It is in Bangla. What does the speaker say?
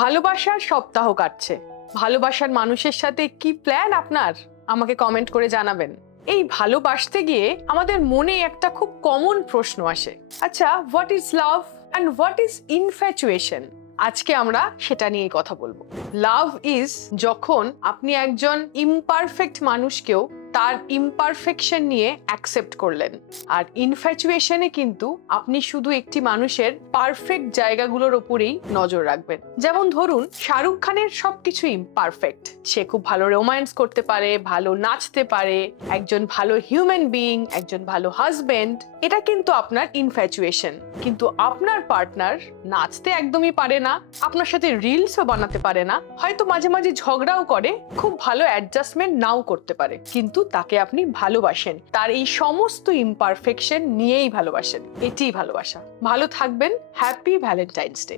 ভালোবাসার সপ্তাহ কাটছে, ভালোবাসার মানুষের সাথে কি প্ল্যান আপনার আমাকে কমেন্ট করে জানাবেন। এই ভালোবাসতে গিয়ে আমাদের মনে একটা খুব কমন প্রশ্ন আসে, আচ্ছা what is love and what is infatuation. আজকে আমরা সেটা নিয়ে কথা বলবো। লাভ ইজ যখন আপনি একজন ইমপারফেক্ট মানুষকেও তার ইমপারফেকশন নিয়ে অ্যাকসেপ্ট করলেন, আর ইনফ্যাচুয়েশনে কিন্তু আপনি শুধু একটি মানুষের পারফেক্ট জায়গাগুলোর উপরেই নজর রাখবেন। যেমন ধরুন শাহরুখ খানের সবকিছু ইমপারফেক্ট, সে খুব ভালো রোম্যান্স করতে পারে, ভালো নাচতে পারে, একজন ভালো হিউম্যান বিইং, একজন ভালো হাজবেন্ড, এটা কিন্তু আপনার ইনফ্যাচুয়েশন। কিন্তু আপনার পার্টনার নাচতে একদমই পারে না, আপনার সাথে রিলসও বানাতে পারে না, হয়তো মাঝে মাঝে ঝগড়াও করে, খুব ভালো অ্যাডজাস্টমেন্ট নাও করতে পারে, কিন্তু তাকে আপনি ভালোবাসেন, তার এই সমস্ত ইমপারফেকশন নিয়েই ভালোবাসেন। এটিই ভালোবাসা। ভালো থাকবেন। Happy Valentine's day.